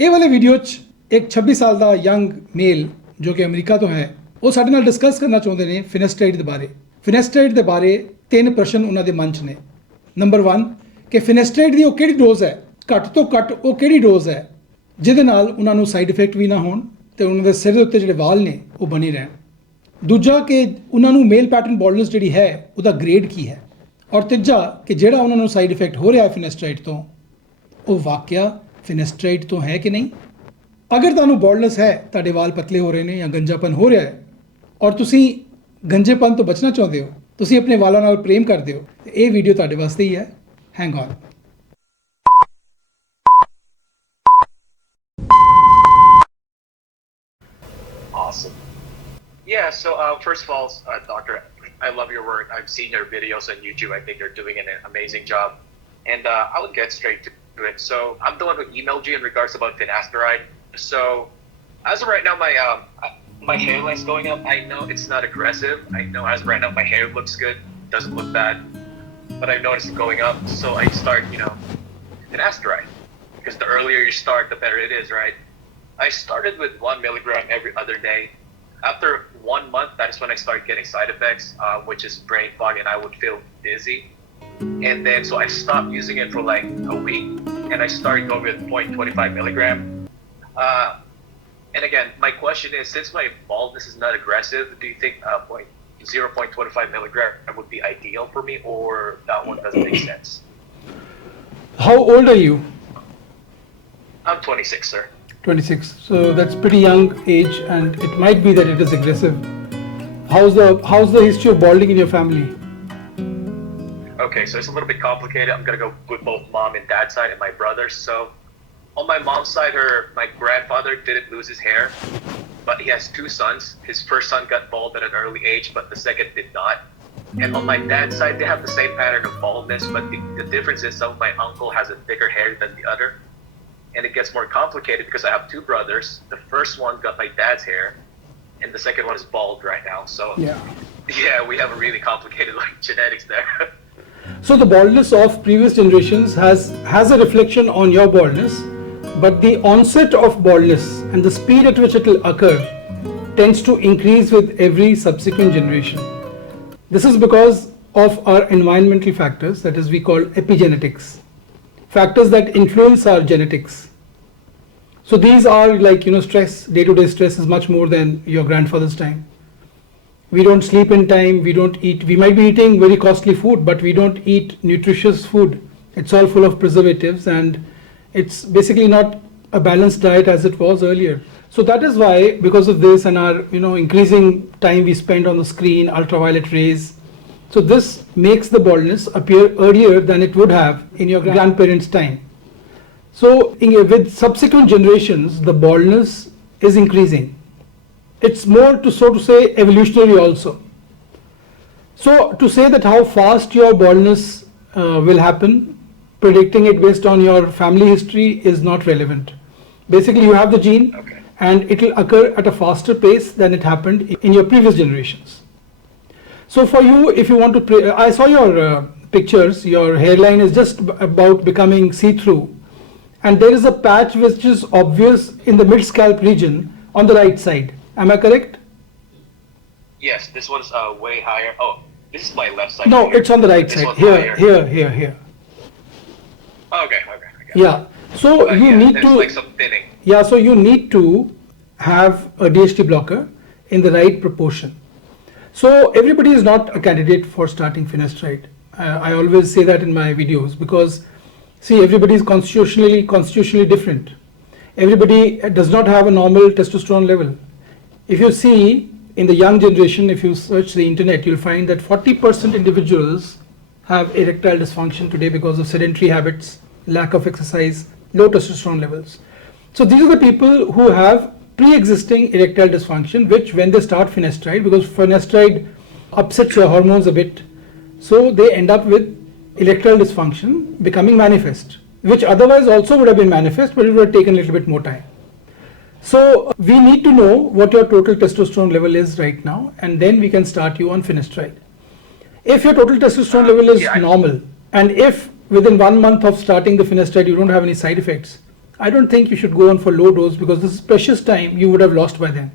ਇਹ ਵਾਲੇ ਵੀਡੀਓ 'ਚ ਇੱਕ 26 ਸਾਲ ਦਾ ਯੰਗ ਮੇਲ ਜੋ ਕਿ ਅਮਰੀਕਾ ਤੋਂ ਹੈ, ਉਹ ਸਾਡੇ ਨਾਲ ਡਿਸਕਸ ਕਰਨਾ ਚਾਹੁੰਦੇ ਨੇ ਫਿਨੈਸਟਰਾਈਡ ਦੇ ਬਾਰੇ। ਫਿਨੈਸਟਰਾਈਡ ਦੇ ਬਾਰੇ 3 ਪ੍ਰਸ਼ਨ ਉਹਨਾਂ ਦੇ ਮਨ 'ਚ ਨੇ। ਨੰਬਰ 1 ਕਿ ਫਿਨੈਸਟਰਾਈਡ ਦੀ ਉਹ ਕਿਹੜੀ ਡੋਜ਼ ਹੈ, ਘੱਟ ਤੋਂ ਘੱਟ ਉਹ ਕਿਹੜੀ ਡੋਜ਼ ਹੈ ਜਿਹਦੇ ਨਾਲ ਉਹਨਾਂ ਨੂੰ ਸਾਈਡ ਇਫੈਕਟ ਵੀ ਨਾ ਹੋਣ ਤੇ ਉਹਨਾਂ ਦੇ ਸਿਰ ਦੇ ਉੱਤੇ ਜਿਹੜੇ ਵਾਲ ਨੇ ਉਹ ਬਣੇ ਰਹਿਣ। ਦੂਜਾ ਕਿ ਉਹਨਾਂ ਨੂੰ ਮੇਲ ਪੈਟਰਨ ਬਾਲਡਨੈਸ ਜਿਹੜੀ ਹੈ ਉਹਦਾ ਗ੍ਰੇਡ ਕੀ ਹੈ। ਔਰ ਤੀਜਾ ਕਿ ਜਿਹੜਾ ਉਹਨਾਂ ਨੂੰ ਸਾਈਡ ਇਫੈਕਟ ਹੋ ਰਿਹਾ ਹੈ ਫਿਨੈਸਟਰਾਈਡ ਤੋਂ, ਉਹ ਵਾਕਿਆ ਫਿਨੈਸਟਰਾਈਡ ਤੋਂ ਹੈ ਕਿ ਨਹੀਂ। ਅਗਰ ਤੁਹਾਨੂੰ ਬਾਲਡਨੈਸ ਹੈ, ਤੁਹਾਡੇ ਵਾਲ ਪਤਲੇ ਹੋ ਰਹੇ ਨੇ ਜਾਂ ਗੰਜਾਪਨ ਹੋ ਰਿਹਾ ਹੈ ਔਰ ਤੁਸੀਂ ਗੰਜੇਪਨ ਤੋਂ ਬਚਣਾ ਚਾਹੁੰਦੇ ਹੋ, ਤੁਸੀਂ ਆਪਣੇ ਵਾਲਾਂ ਨਾਲ ਪ੍ਰੇਮ ਕਰਦੇ ਹੋ, ਤੇ ਇਹ ਵੀਡੀਓ ਤੁਹਾਡੇ ਵਾਸਤੇ ਹੀ ਹੈ। Hang on. Awesome. Yeah, so first of all, Doctor, I love your work. I've seen your videos on YouTube. I think you're doing an amazing job. And I would get straight to it. So I'm the one who emailed you in regards about Finasteride. So as of right now, my hairline's going up. I know it's not aggressive. I know as of right now, my hair looks good. Doesn't look bad. But I've noticed it going up. So I start, Finasteride. Because the earlier you start, the better it is, right? I started with 1 milligram every other day. After 1 month, that is when I started getting side effects, which is brain fog, and I would feel dizzy. And then, so I stopped using it for like a week, and I started going with 0.25 milligram. And again, my question is, since my baldness is not aggressive, do you think 0.25 milligram would be ideal for me, or that one doesn't make sense? How old are you? I'm 26, sir. 26. So that's pretty young age, and it might be that it is aggressive. How's the history of balding in your family? Okay, so it's a little bit complicated. I'm gonna go with both mom and dad side and my brothers. So on my mom's side, my grandfather didn't lose his hair, but he has 2 sons. His first son got bald at an early age, but the second did not. And on my dad's side, they have the same pattern of baldness, but the difference is my uncle has a thicker hair than the other. And it gets more complicated because I have 2 brothers. The first one got my dad's hair, and the second one is bald right now. So yeah, we have a really complicated genetics there. So the baldness of previous generations has a reflection on your baldness, but the onset of baldness and the speed at which it will occur tends to increase with every subsequent generation. This is because of our environmental factors, that is we call epigenetics. Factors that influence our genetics. So these are like, stress, day-to-day stress is much more than your grandfather's time. We don't sleep in time, we don't eat, we might be eating very costly food, but we don't eat nutritious food. It's all full of preservatives, and it's basically not a balanced diet as it was earlier. So that is why, because of this and our, increasing time we spend on the screen, ultraviolet rays, so this makes the baldness appear earlier than it would have in your grandparents' time. So with subsequent generations, the baldness is increasing. It's more so to say evolutionary also. So to say that how fast your baldness will happen, predicting it based on your family history is not relevant. Basically you have the gene, and it will occur at a faster pace than it happened in your previous generations. So for you, if you want to, I saw your pictures, your hairline is just about becoming see-through, and there is a patch which is obvious in the mid-scalp region on the right side. Am I correct? Yes, this one's way higher. Oh, this is my left side. No, it's on the right side. Here. Okay. Yeah. So you need to. Like some thinning. Yeah. So you need to have a DHT blocker in the right proportion. So everybody is not a candidate for starting Finasteride. I always say that in my videos, because see, everybody is constitutionally different. Everybody does not have a normal testosterone level. If you see in the young generation, if you search the internet, you'll find that 40% individuals have erectile dysfunction today because of sedentary habits, lack of exercise, low testosterone levels. So these are the people who have pre-existing erectile dysfunction, which when they start Finasteride, because Finasteride upsets your hormones a bit, so they end up with erectile dysfunction becoming manifest, which otherwise also would have been manifest, but it would have taken a little bit more time. So we need to know what your total testosterone level is right now, and then we can start you on Finasteride. If your total testosterone level is normal, and if within 1 month of starting the Finasteride you don't have any side effects, I don't think you should go on for low dose, because this is precious time you would have lost by then.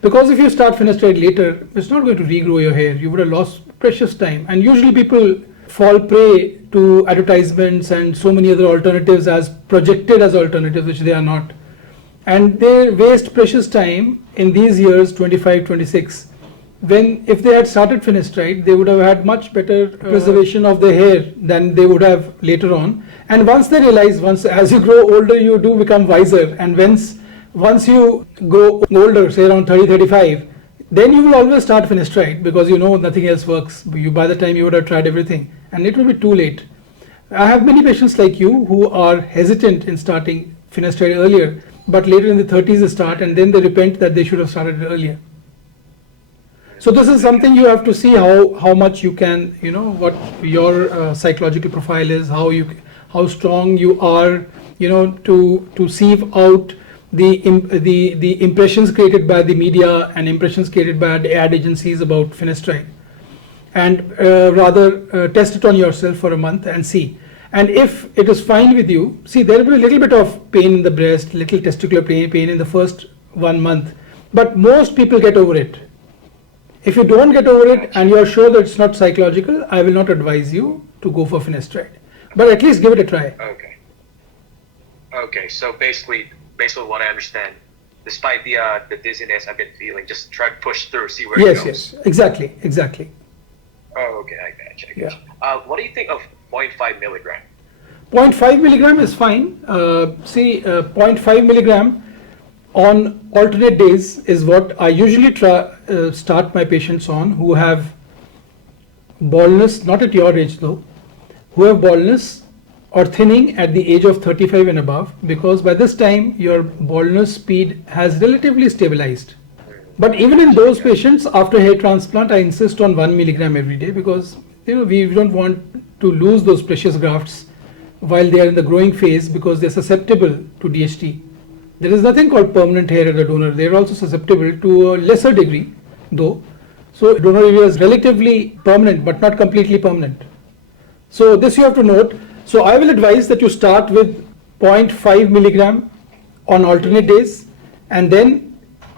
Because if you start Finasteride later, it's not going to regrow your hair. You would have lost precious time. And usually people fall prey to advertisements and so many other alternatives as projected as alternatives, which they are not. And they waste precious time in these years, 25, 26, when if they had started Finasteride, they would have had much better preservation of their hair than they would have later on. And once they realize, as you grow older, you do become wiser. And once you grow older, say around 30, 35, then you will always start Finasteride, because you know nothing else works. By the time you would have tried everything, and it will be too late. I have many patients like you who are hesitant in starting Finasteride earlier, but later in the 30s they start, and then they repent that they should have started earlier. So this is something you have to see how much you can, what your psychological profile is, how strong you are, to sieve out the impressions created by the media and impressions created by the ad agencies about Finasteride, and rather test it on yourself for a month and see. And if it is fine with you, see, there will be a little bit of pain in the breast, little testicular pain in the first 1 month, but most people get over it. If you don't get over it and you are sure that it's not psychological, I will not advise you to go for Finasteride, but at least give it a try. Okay. So basically what I understand, despite the dizziness I've been feeling, just try to push through, see where it goes. Yes, exactly. Oh, okay, I gotcha. What do you think of 0.5 milligram? 0.5 milligram is fine. 0.5 milligram on alternate days is what I usually start my patients on, who have baldness, not at your age though, who have baldness or thinning at the age of 35 and above, because by this time your baldness speed has relatively stabilized. But even in those patients after hair transplant, I insist on 1 milligram every day, because we don't want to lose those precious grafts while they are in the growing phase, because they're susceptible to DHT. There is nothing called permanent hair at the donor. They are also susceptible to a lesser degree though. So donor area is relatively permanent but not completely permanent. So this you have to note. So I will advise that you start with 0.5 milligram on alternate days, and then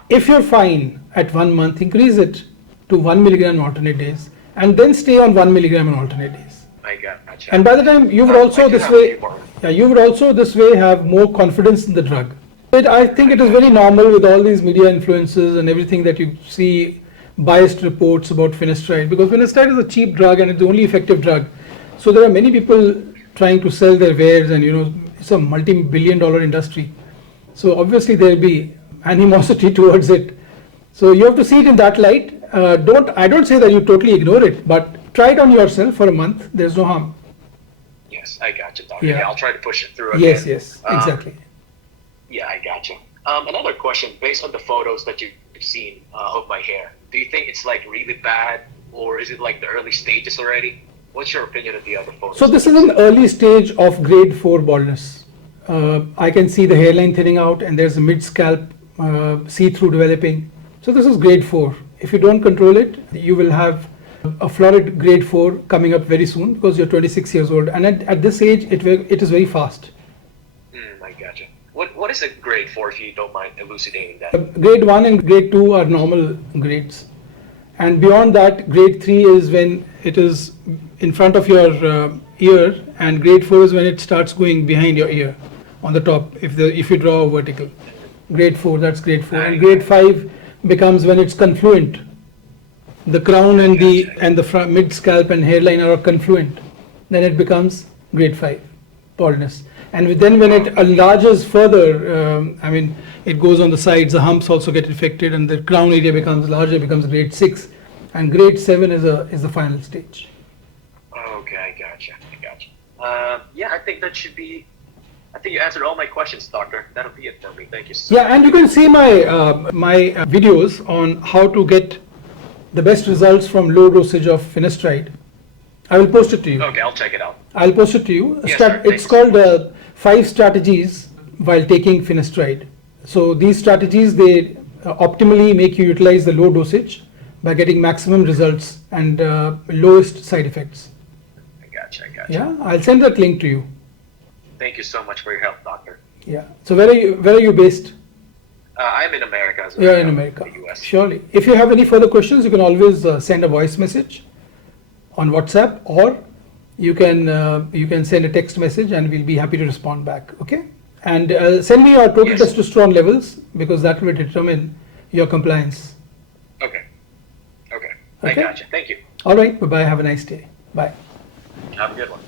if you're fine at 1 month, increase it to 1 milligram on alternate days, and then stay on 1 milligram on alternate days. I gotcha. And by the time you would also this way have more confidence in the drug. I think it is very normal with all these media influences and everything that you see biased reports about Finasteride, because Finasteride is a cheap drug and it's the only effective drug. So there are many people trying to sell their wares, and it's a multi-billion-dollar industry. So obviously there will be animosity towards it. So you have to see it in that light. I don't say that you totally ignore it, but try it on yourself for a month. There's no harm. Yes, I got you, doctor. Yeah, I'll try to push it through again. Yes, exactly. Yeah, I got you. Another question, based on the photos that you've seen of my hair, do you think it's like really bad, or is it like the early stages already? What's your opinion of the other photos? So this is an early stage of grade 4 baldness. I can see the hairline thinning out, and there's a mid-scalp see-through developing. So this is grade 4. If you don't control it, you will have a florid grade 4 coming up very soon, because you're 26 years old, and at this age it is very fast. I gotcha. What is a grade 4, if you don't mind elucidating that? Grade 1 and grade 2 are normal grades, and beyond that, grade 3 is when it is in front of your ear, and grade 4 is when it starts going behind your ear on the top, if you draw a vertical. Grade 4, that's grade 4. And grade 5 becomes when it's confluent. The crown and the mid scalp and hairline are confluent. Then it becomes grade 5 baldness. And then when it enlarges further, it goes on the sides, the humps also get affected, and the crown area becomes larger, becomes grade 6, and grade 7 is the final stage. Okay, I gotcha. Yeah, I think that should be. I think you answered all my questions, doctor. That'll be it for me. Thank you so much. Yeah, and you can see my videos on how to get the best results from low dosage of Finasteride. I will post it to you. Okay, I'll check it out. I'll post it to you. Yes, sir, it's called 5 strategies while taking Finasteride. So these strategies, they optimally make you utilize the low dosage by getting maximum results and lowest side effects. I gotcha. Yeah, I'll send that link to you. Thank you so much for your help, doctor. Yeah. So where are you based? I'm in America as well. You're in America. The US. Surely. If you have any further questions, you can always send a voice message on WhatsApp, or you can send a text message, and we'll be happy to respond back. Okay. And send me your total Yes. testosterone levels, because that will determine your compliance. Okay. Okay. I Okay. gotcha. Thank you. All right. Bye bye. Have a nice day. Bye. Have a good one.